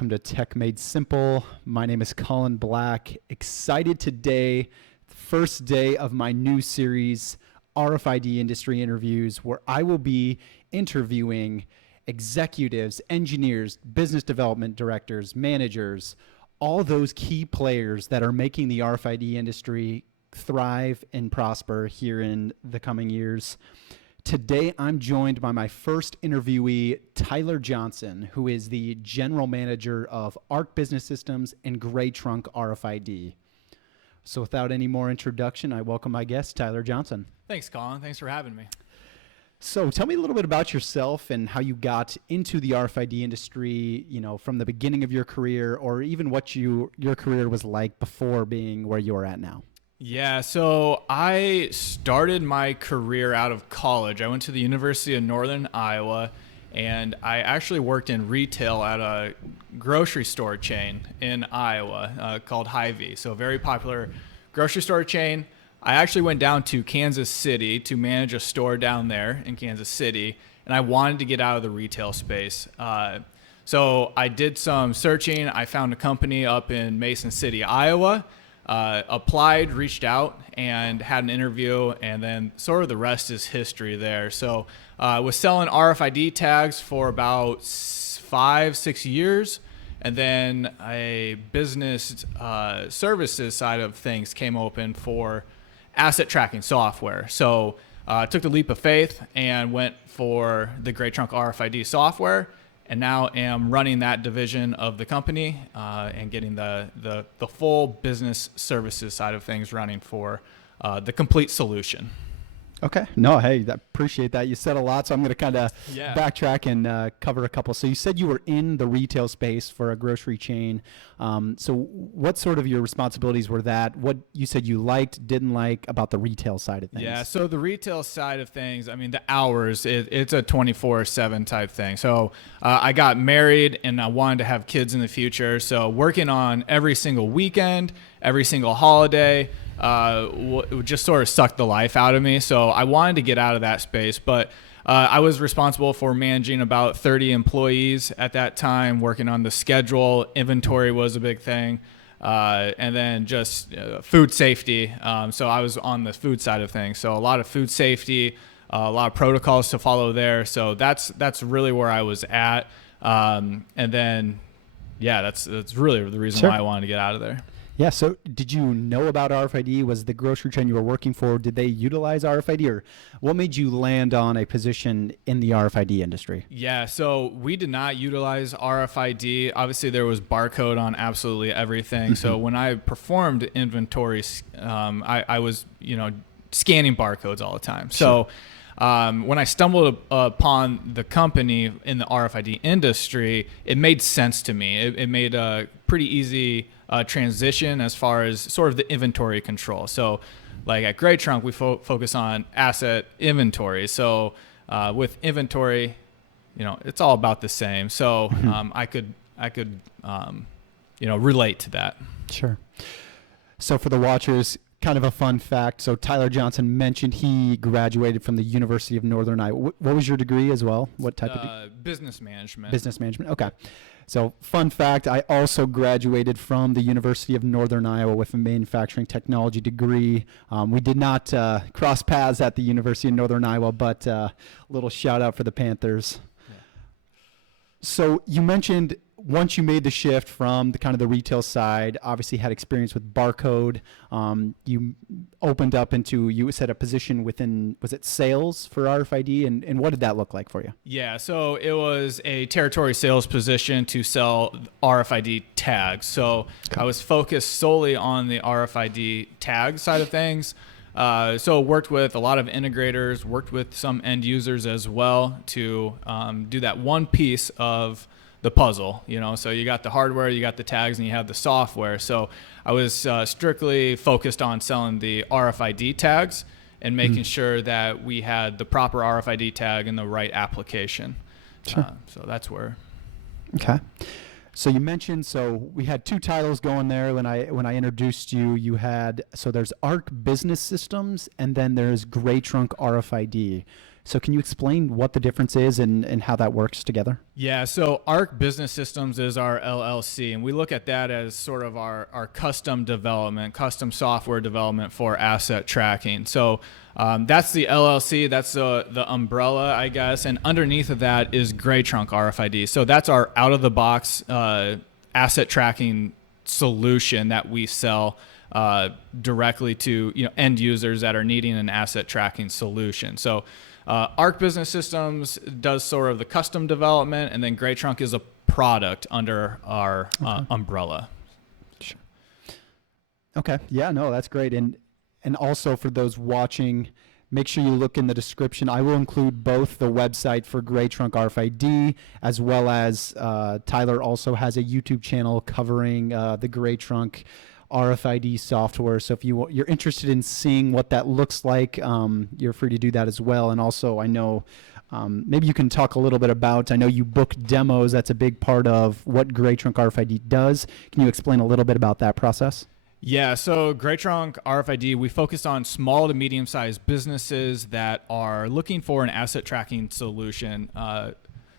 welcome to Tech Made Simple. My name is Colynn Black. Excited today, first day of my new series, RFID Industry Interviews, where I will be interviewing executives, engineers, business development directors, managers, all those key players that are making the RFID industry thrive and prosper here in the coming years. Today, I'm joined by my first interviewee, Tyler Johnson, who is the general manager of ARC Business Systems and Grey Trunk RFID. So without any more introduction, I welcome my guest, Tyler Johnson. Thanks, Colin. Thanks for having me. So tell me a little bit about yourself and how you got into the RFID industry, from the beginning of your career, or even what your career was like before being where you are at now. Yeah, so I started my career out of college. I went to the University of Northern Iowa, and I actually worked in retail at a grocery store chain in Iowa called Hy-Vee, so a very popular grocery store chain. I actually went down to Kansas City to manage a store down there in Kansas City, and I wanted to get out of the retail space. So I did some searching. I found a company up in Mason City, Iowa. Applied, reached out, and had an interview, and then sort of the rest is history there. So I was selling RFID tags for about 5-6 years, and then a business services side of things came open for asset tracking software. So I took the leap of faith and went for the Grey Trunk RFID software, and now am running that division of the company and getting the full business services side of things running for the complete solution. Okay. No, hey, I appreciate that. You said a lot, so I'm going to kind of backtrack and cover a couple. So you said you were in the retail space for a grocery chain. So what sort of your responsibilities were that? What you said you liked, didn't like about the retail side of things? Yeah, so the retail side of things, I mean, the hours, it's a 24/7 type thing. So I got married and I wanted to have kids in the future. So working on every single weekend, every single holiday, it just sort of sucked the life out of me. So I wanted to get out of that space, but I was responsible for managing about 30 employees at that time, working on the schedule. Inventory was a big thing. And then just food safety. So I was on the food side of things. So a lot of food safety, a lot of protocols to follow there. So that's really where I was at. And then, that's really the reason why I wanted to get out of there. Yeah. So did you know about RFID? Was the grocery chain you were working for, did they utilize RFID, or what made you land on a position in the RFID industry? Yeah. So we did not utilize RFID. Obviously there was barcode on absolutely everything. So when I performed inventories, I was, scanning barcodes all the time. So when I stumbled upon the company in the RFID industry, it made sense to me. It made a pretty easy transition as far as sort of the inventory control. So like at Grey Trunk, we focus on asset inventory. So with inventory, it's all about the same. So I could relate to that. Sure. So for the watchers, kind of a fun fact. So Tyler Johnson mentioned he graduated from the University of Northern Iowa. What was your degree as well? What type of business management? Business management. Okay. So fun fact, I also graduated from the University of Northern Iowa with a manufacturing technology degree. We did not cross paths at the University of Northern Iowa, but a little shout out for the Panthers. Yeah. So you mentioned once you made the shift from the kind of the retail side, obviously had experience with barcode. You opened up into, you said, a position within, was it sales for RFID? And what did that look like for you? Yeah, so it was a territory sales position to sell RFID tags. So I was focused solely on the RFID tag side of things. So worked with a lot of integrators, worked with some end users as well to do that one piece of the puzzle, so you got the hardware, you got the tags, and you have the software. So I was strictly focused on selling the RFID tags and making sure that we had the proper RFID tag in the right application. Sure. So that's where. Okay. So you mentioned, we had two titles going there when I introduced you. You had, so there's ARC Business Systems and then there's Grey Trunk RFID. So can you explain what the difference is and how that works together? Yeah, so ARC Business Systems is our LLC, and we look at that as sort of our custom development, custom software development for asset tracking. So that's the LLC, that's the umbrella, I guess, and underneath of that is Grey Trunk RFID. So that's our out-of-the-box asset tracking solution that we sell directly to end users that are needing an asset tracking solution. So ARC Business Systems does sort of the custom development, and then Grey Trunk is a product under our umbrella. Sure. Okay. Yeah, no, that's great. And also for those watching, make sure you look in the description. I will include both the website for Grey Trunk RFID, as well as Tyler also has a YouTube channel covering the Grey Trunk RFID software. So if you're interested in seeing what that looks like, you're free to do that as well. And also, I know maybe you can talk a little bit about, I know you book demos. That's a big part of what Grey Trunk RFID does. Can you explain a little bit about that process? Yeah, so Grey Trunk RFID, we focus on small to medium-sized businesses that are looking for an asset tracking solution,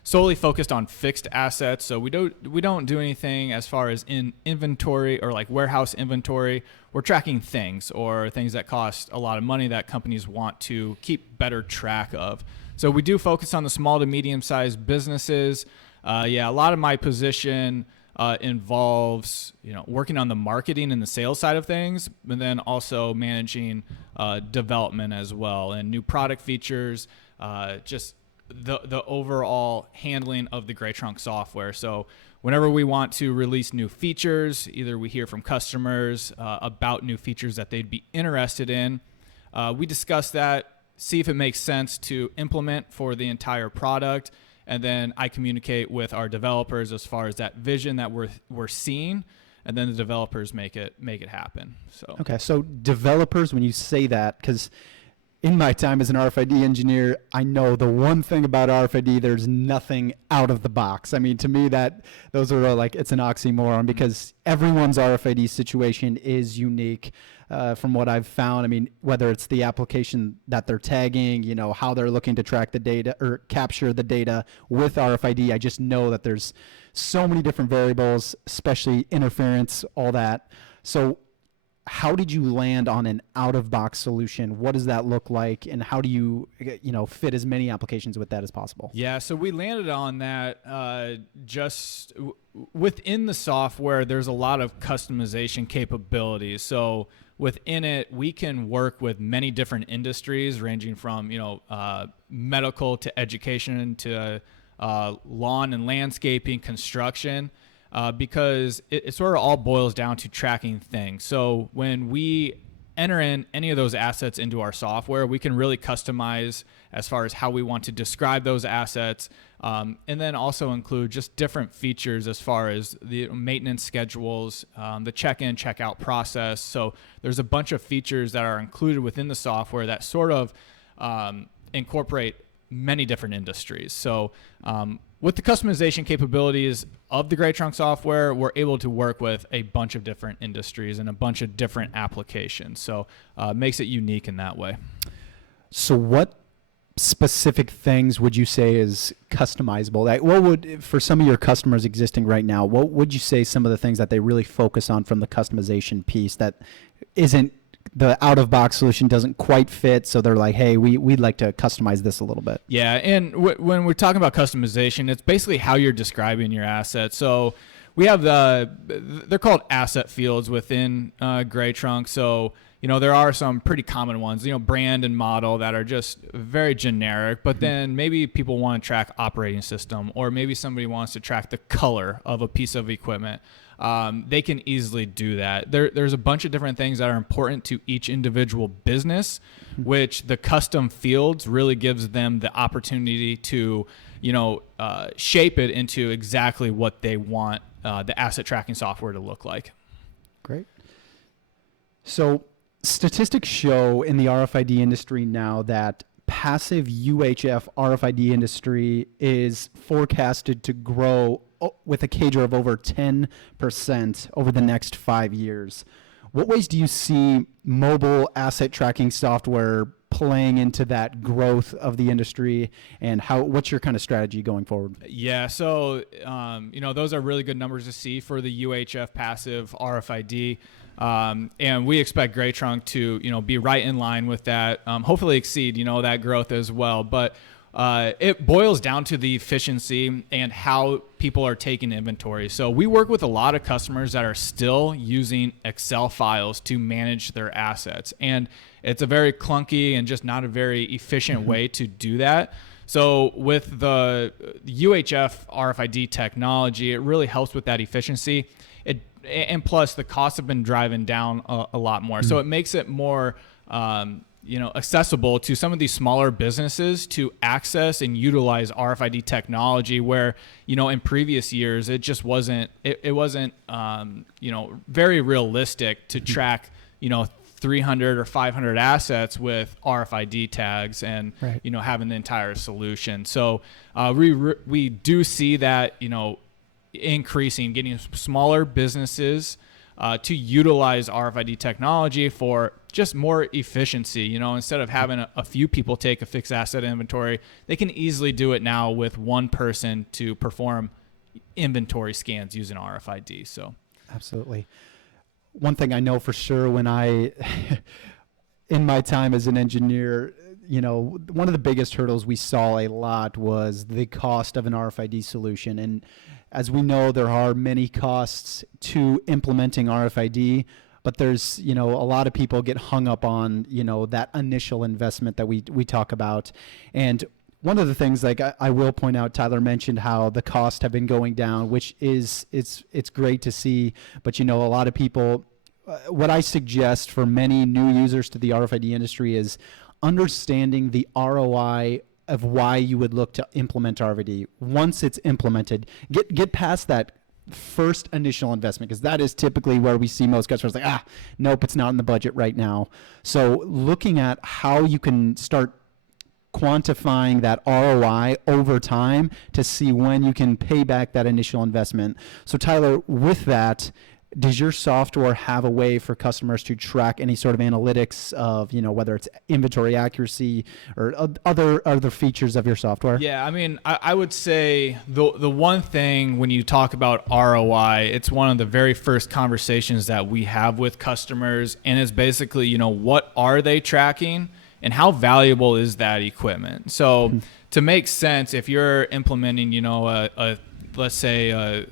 solely focused on fixed assets. So we don't do anything as far as in inventory or like warehouse inventory. We're tracking things or things that cost a lot of money that companies want to keep better track of. So we do focus on the small to medium-sized businesses. A lot of my position involves working on the marketing and the sales side of things, but then also managing development as well and new product features, just the overall handling of the Grey Trunk software. So whenever we want to release new features, either we hear from customers about new features that they'd be interested in, we discuss that, see if it makes sense to implement for the entire product, and then I communicate with our developers as far as that vision that we're seeing, and then the developers make it happen. So okay, so developers, when you say that, because in my time as an RFID engineer, I know the one thing about RFID, there's nothing out of the box. I mean, to me, those are like, it's an oxymoron because everyone's RFID situation is unique from what I've found. I mean, whether it's the application that they're tagging, how they're looking to track the data or capture the data with RFID, I just know that there's so many different variables, especially interference, all that. So how did you land on an out-of-box solution? What does that look like, and how do you, fit as many applications with that as possible? Yeah, so we landed on that just within the software. There's a lot of customization capabilities. So within it, we can work with many different industries, ranging from medical to education to lawn and landscaping, construction. Because it sort of all boils down to tracking things. So when we enter in any of those assets into our software, we can really customize as far as how we want to describe those assets, and then also include just different features as far as the maintenance schedules, the check-in, check-out process. So there's a bunch of features that are included within the software that sort of incorporate many different industries. So with the customization capabilities of the Grey Trunk software, we're able to work with a bunch of different industries and a bunch of different applications. So it makes it unique in that way. So what specific things would you say is customizable? Like, what would, for some of your customers existing right now, what would you say some of the things that they really focus on from the customization piece that isn't, the out-of-box solution doesn't quite fit, so they're like, hey, we'd like to customize this a little bit? Yeah, and when we're talking about customization, it's basically how you're describing your asset. So we have they're called asset fields within Grey Trunk. So there are some pretty common ones, brand and model, that are just very generic, but then maybe people want to track operating system, or maybe somebody wants to track the color of a piece of equipment. They can easily do that. There's a bunch of different things that are important to each individual business, which the custom fields really gives them the opportunity to, shape it into exactly what they want the asset tracking software to look like. Great. So statistics show in the RFID industry now that passive UHF RFID industry is forecasted to grow with a CAGR of over 10% over the next 5 years. What ways do you see mobile asset tracking software playing into that growth of the industry, and what's your kind of strategy going forward? Yeah, so those are really good numbers to see for the UHF passive RFID, and we expect Grey Trunk to be right in line with that. Hopefully exceed that growth as well, but. It boils down to the efficiency and how people are taking inventory. So we work with a lot of customers that are still using Excel files to manage their assets. And it's a very clunky and just not a very efficient way to do that. So with the UHF RFID technology, it really helps with that efficiency. And plus the costs have been driving down a lot more. So it makes it more accessible to some of these smaller businesses to access and utilize RFID technology where, in previous years, it just wasn't, it wasn't, very realistic to track, 300 or 500 assets with RFID tags and, right. Having the entire solution. So we do see that, increasing, getting smaller businesses to utilize RFID technology for just more efficiency. Instead of having a few people take a fixed asset inventory, they can easily do it now with one person to perform inventory scans using RFID. So absolutely. One thing I know for sure when in my time as an engineer, one of the biggest hurdles we saw a lot was the cost of an RFID solution. And as we know, there are many costs to implementing RFID, but there's, a lot of people get hung up on, that initial investment that we talk about. And one of the things, like I will point out, Tyler mentioned how the costs have been going down, which it's great to see. But, a lot of people, what I suggest for many new users to the RFID industry is understanding the ROI of why you would look to implement RFID. Once it's implemented, get past that first initial investment, because that is typically where we see most customers like, nope, it's not in the budget right now. So looking at how you can start quantifying that ROI over time to see when you can pay back that initial investment. So Tyler, with that, does your software have a way for customers to track any sort of analytics of, whether it's inventory accuracy or other features of your software? Yeah, I mean, I would say the one thing when you talk about ROI, it's one of the very first conversations that we have with customers, and it's basically, what are they tracking and how valuable is that equipment? So to make sense, if you're implementing, let's say a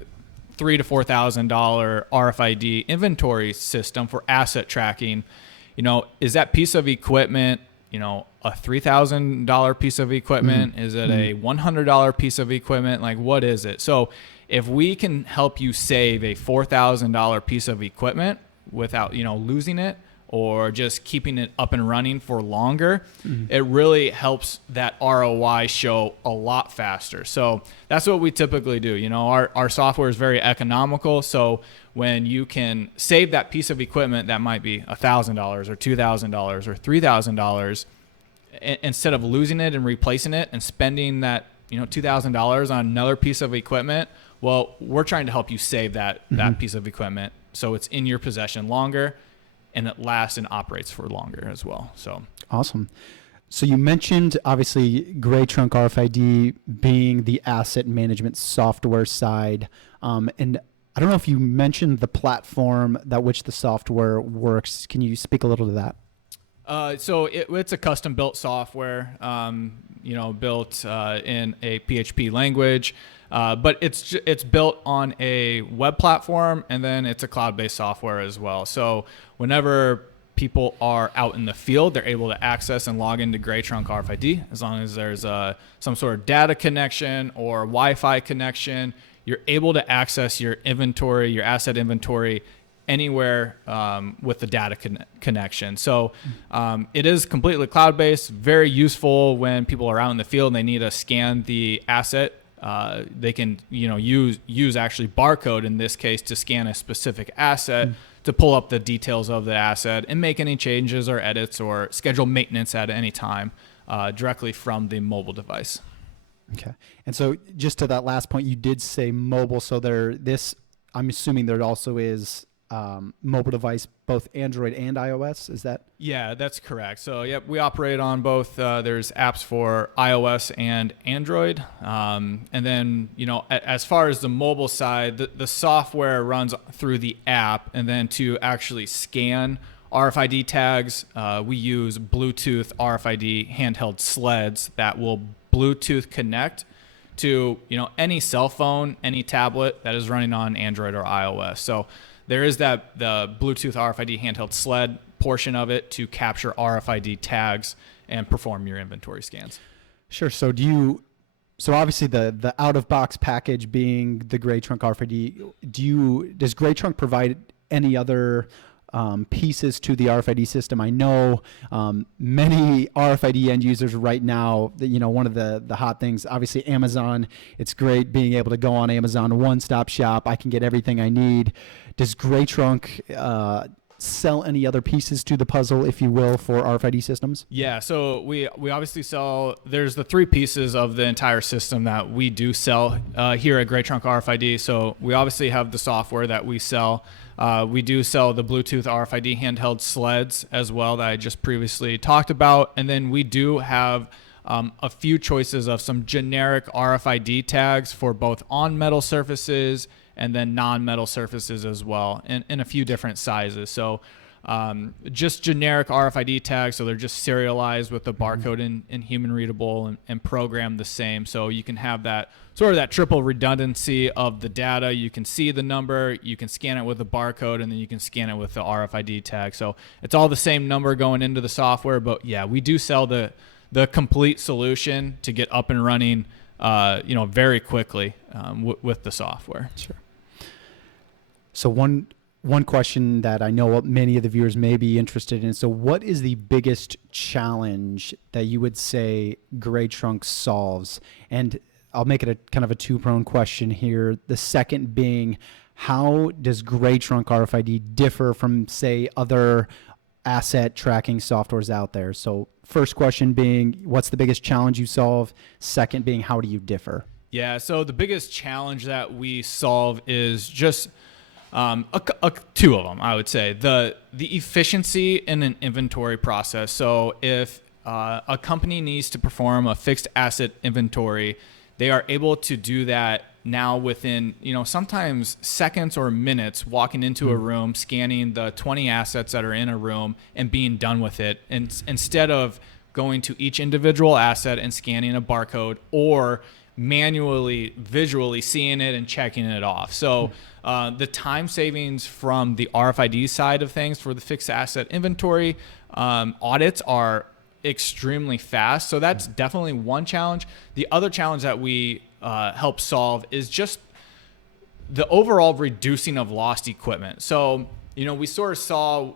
$3,000 to $4,000 RFID inventory system for asset tracking, is that piece of equipment, a $3,000 piece of equipment? Is it a $100 piece of equipment? Like, what is it? So if we can help you save a $4,000 piece of equipment without, losing it, or just keeping it up and running for longer, it really helps that ROI show a lot faster. So that's what we typically do. Our software is very economical. So when you can save that piece of equipment that might be $1,000 or $2,000 or $3,000, instead of losing it and replacing it and spending that $2,000 on another piece of equipment, well, we're trying to help you save that piece of equipment so it's in your possession longer, and it lasts and operates for longer as well. So awesome. So you mentioned obviously Grey Trunk RFID being the asset management software side, and I don't know if you mentioned the platform that which the software works. Can you speak a little to that? So it's a custom built software, built in a PHP language. But it's built on a web platform, and then it's a cloud-based software as well. So whenever people are out in the field, they're able to access and log into Grey Trunk RFID. As long as there's some sort of data connection or Wi-Fi connection, you're able to access your inventory, your asset inventory, anywhere with the data connection. So it is completely cloud-based, very useful when people are out in the field and they need to scan the asset. They can use actually barcode in this case to scan a specific asset to pull up the details of the asset and make any changes or edits or schedule maintenance at any time directly from the mobile device. Okay. And so just to that last point, you did say mobile. So I'm assuming there also is mobile device, both Android and iOS. Is that? Yeah, that's correct. So, yep, we operate on both. There's apps for iOS and Android. And then, as far as the mobile side, the software runs through the app. And then to actually scan RFID tags, we use Bluetooth RFID handheld sleds that will Bluetooth connect to, any cell phone, any tablet that is running on Android or iOS. So there is the Bluetooth RFID handheld sled portion of it to capture RFID tags and perform your inventory scans. Sure. So so obviously the out of box package being the Grey Trunk RFID, does Grey Trunk provide any other pieces to the RFID system? I know many RFID end users right now, one of the hot things, obviously Amazon, it's great being able to go on Amazon, one-stop shop. I can get everything I need. Does Grey Trunk sell any other pieces to the puzzle, if you will, for RFID systems? Yeah, so we obviously sell, there's the three pieces of the entire system that we do sell here at Grey Trunk RFID. So we obviously have the software that we sell. We do sell the Bluetooth RFID handheld sleds as well that I just previously talked about. And then we do have a few choices of some generic RFID tags for both on metal surfaces and then non-metal surfaces as well, in a few different sizes. So just generic RFID tags, so they're just serialized with the barcode in human readable and programmed the same. So you can have that sort of that triple redundancy of the data. You can see the number, you can scan it with the barcode, and then you can scan it with the RFID tag. So it's all the same number going into the software, but yeah, we do sell the complete solution to get up and running very quickly with the software. Sure. So one question that I know many of the viewers may be interested in. So what is the biggest challenge that you would say Grey Trunk solves? And I'll make it a kind of a two-pronged question here. The second being, how does Grey Trunk RFID differ from, say, other asset tracking softwares out there? So first question being, what's the biggest challenge you solve? Second being, how do you differ? Yeah, so the biggest challenge that we solve is just two of them, I would say. The efficiency in an inventory process. So if a company needs to perform a fixed asset inventory, they are able to do that now within, sometimes seconds or minutes, walking into a room, scanning the 20 assets that are in a room and being done with it. And instead of going to each individual asset and scanning a barcode or manually, visually seeing it and checking it off. So the time savings from the RFID side of things for the fixed asset inventory audits are extremely fast. So that's definitely one challenge. The other challenge that we help solve is just the overall reducing of lost equipment. So, we sort of saw,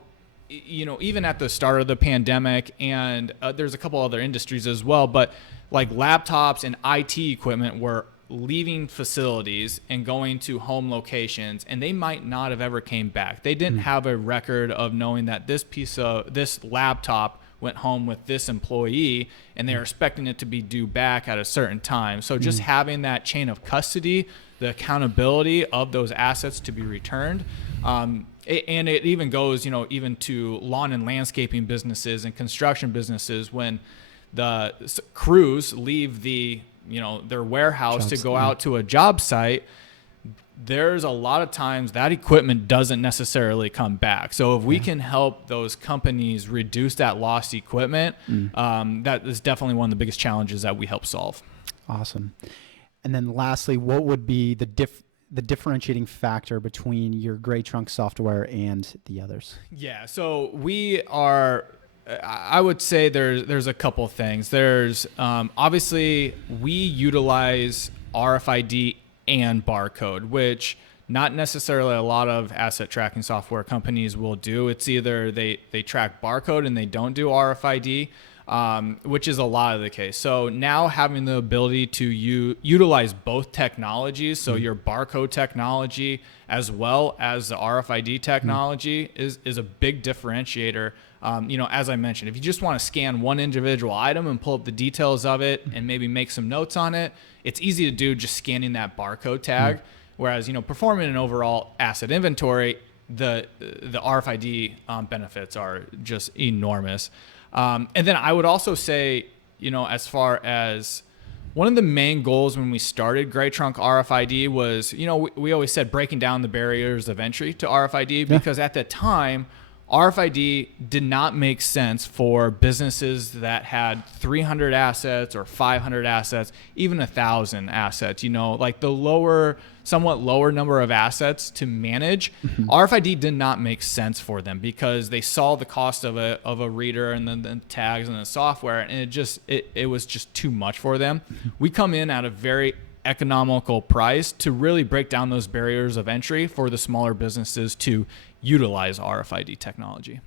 even at the start of the pandemic, and there's a couple other industries as well, but like laptops and IT equipment were leaving facilities and going to home locations, and they might not have ever came back. They didn't have a record of knowing that this laptop went home with this employee, and they're expecting it to be due back at a certain time. So just having that chain of custody, the accountability of those assets to be returned, and it even goes, even to lawn and landscaping businesses and construction businesses. When the crews leave their warehouse to go out to a job site, there's a lot of times that equipment doesn't necessarily come back. So if we can help those companies reduce that lost equipment, that is definitely one of the biggest challenges that we help solve. Awesome. And then lastly, what would be the differentiating factor between your Grey Trunk software and the others? Yeah, so I would say there's a couple things. There's obviously we utilize RFID and barcode, which not necessarily a lot of asset tracking software companies will do. It's either they track barcode and they don't do RFID, which is a lot of the case. So now having the ability to utilize both technologies, so your barcode technology as well as the RFID technology is a big differentiator. As I mentioned, if you just want to scan one individual item and pull up the details of it and maybe make some notes on it, it's easy to do just scanning that barcode tag. Whereas, performing an overall asset inventory, the RFID benefits are just enormous. And then I would also say, as far as one of the main goals when we started Grey Trunk RFID was, we always said breaking down the barriers of entry to RFID, because at the time, RFID did not make sense for businesses that had 300 assets or 500 assets, even 1,000 assets, like the somewhat lower number of assets to manage. RFID did not make sense for them because they saw the cost of a reader and then the tags and the software, and it was just too much for them. We come in at a very economical price to really break down those barriers of entry for the smaller businesses to utilize RFID technology.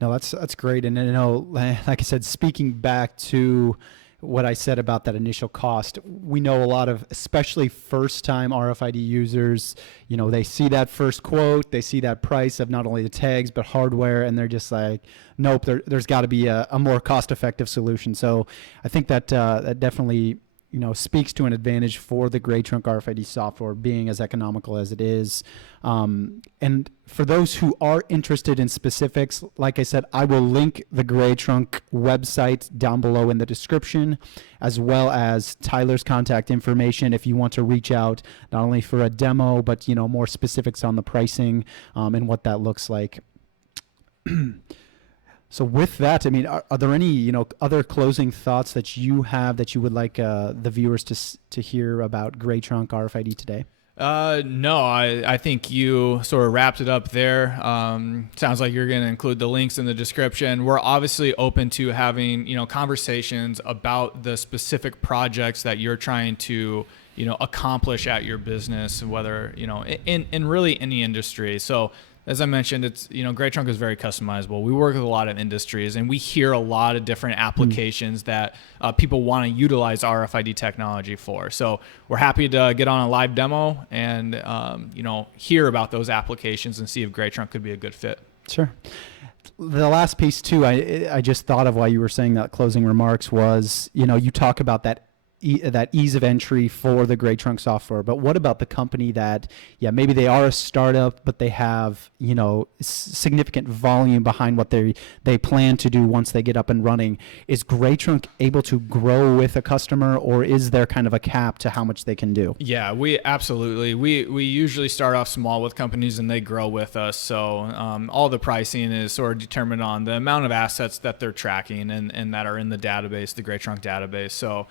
No, that's great. And like I said, speaking back to what I said about that initial cost, we know a lot of, especially first-time RFID users, they see that first quote, they see that price of not only the tags but hardware, and they're just like, nope, there's got to be a more cost-effective solution. So I think that that definitely speaks to an advantage for the Grey Trunk RFID software being as economical as it is. And for those who are interested in specifics, like I said, I will link the Grey Trunk website down below in the description, as well as Tyler's contact information if you want to reach out, not only for a demo, but more specifics on the pricing and what that looks like. So with that, I mean, are there any, other closing thoughts that you have that you would like the viewers to hear about Grey Trunk RFID today? No, I think you sort of wrapped it up there. Sounds like you're going to include the links in the description. We're obviously open to having, conversations about the specific projects that you're trying to, accomplish at your business, whether, in really any industry. So as I mentioned, it's, Grey Trunk is very customizable. We work with a lot of industries, and we hear a lot of different applications that people want to utilize RFID technology for. So we're happy to get on a live demo and, hear about those applications and see if Grey Trunk could be a good fit. Sure. The last piece too, I just thought of while you were saying that closing remarks was, you talk about that ease of entry for the Grey Trunk software. But what about the company that, maybe they are a startup, but they have, significant volume behind what they plan to do once they get up and running? Is Grey Trunk able to grow with a customer, or is there kind of a cap to how much they can do? Yeah, we usually start off small with companies and they grow with us. So all the pricing is sort of determined on the amount of assets that they're tracking and that are in the database, the Grey Trunk database. So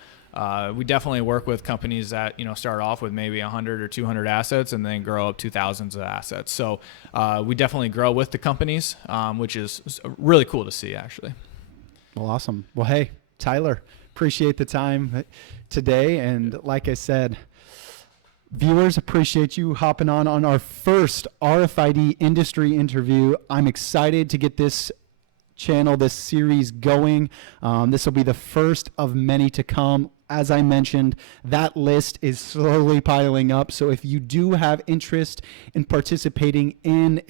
we definitely work with companies that, start off with maybe 100 or 200 assets and then grow up to thousands of assets. So we definitely grow with the companies, which is really cool to see, actually. Well, awesome. Well, hey, Tyler, appreciate the time today. And like I said, viewers, appreciate you hopping on our first RFID industry interview. I'm excited to get this channel, this series going. This will be the first of many to come. As I mentioned, that list is slowly piling up. So if you do have interest in participating in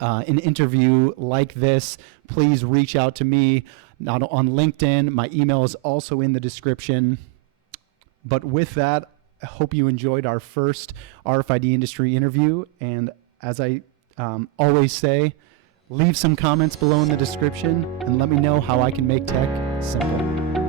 an interview like this, please reach out to me, not on LinkedIn. My email is also in the description. But with that, I hope you enjoyed our first RFID industry interview. And as I always say, leave some comments below in the description and let me know how I can make tech simple.